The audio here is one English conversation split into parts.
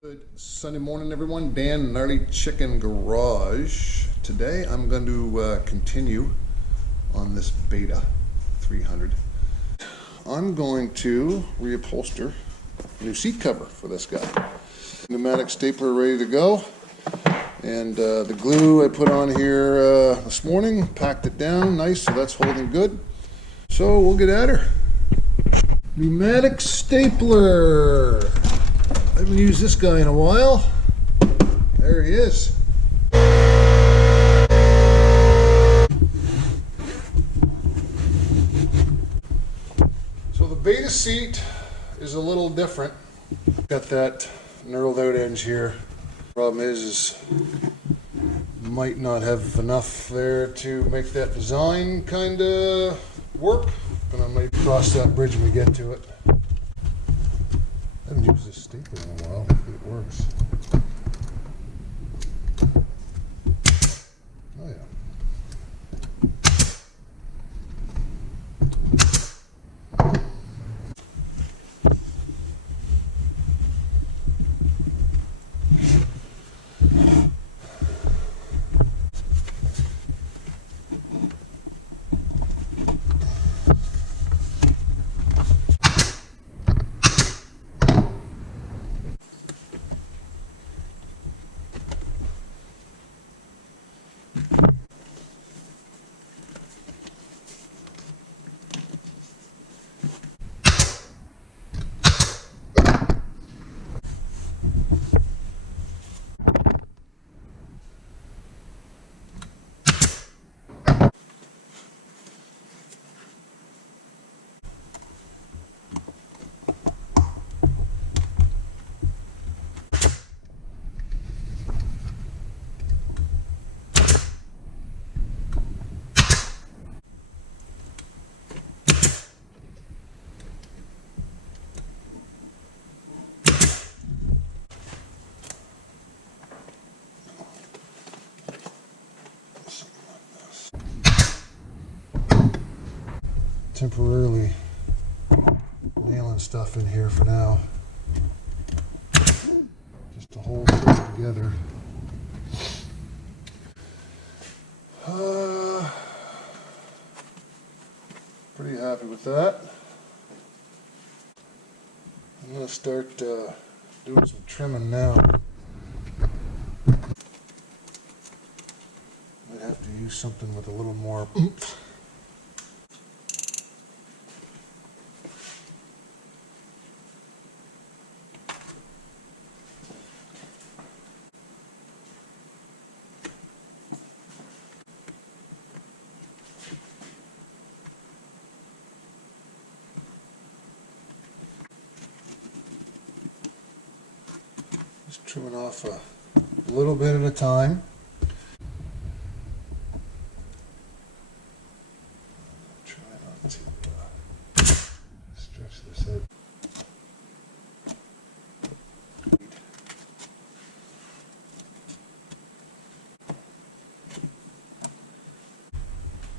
Good Sunday morning, everyone. Dan, Gnarly Chicken Garage. Today I'm going to continue on this Beta 300. I'm going to reupholster a new seat cover for this guy. Pneumatic stapler ready to go. And the glue I put on here this morning, packed it down nice, so that's holding good. So we'll get at her. Pneumatic stapler. I haven't used this guy in a while. There he is. So the Beta seat is a little different. Got that knurled out edge here. Problem is might not have enough there to make that design kind of work. But I might cross that bridge when we get to it. I haven't used this stapler in a while. Hopefully it works. Oh yeah. Temporarily nailing stuff in here for now, just to hold it together. Pretty happy with that. I'm going to start doing some trimming now. Might have to use something with a little more oomph. Just trimming off a little bit at a time. Try not to stretch this out.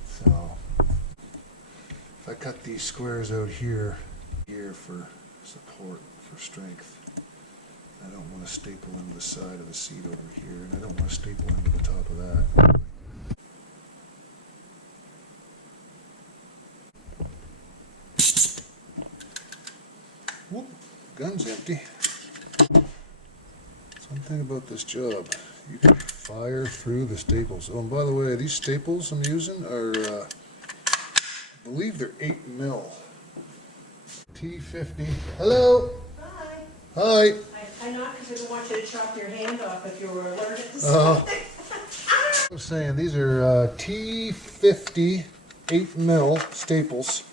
So, if I cut these squares out here for support, for strength, I don't want to staple into the side of the seat over here, and I don't want to staple into the top of that. Whoop, gun's empty. That's one thing about this job. You can fire through the staples. Oh, and by the way, these staples I'm using are, I believe they're 8mm. T50. Hello. Hi. Hi. I knocked because I didn't want you to chop your hand off if you were allergic to something. I was saying these are T50 8mm staples,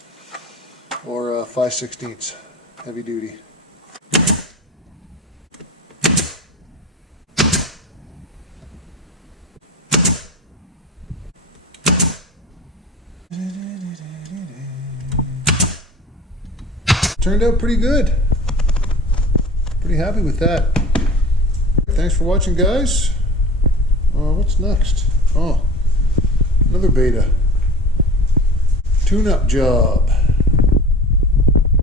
or 5/16 heavy duty. Turned out pretty good. Pretty happy with that. Thanks for watching, guys. What's next? Oh, another Beta tune-up job.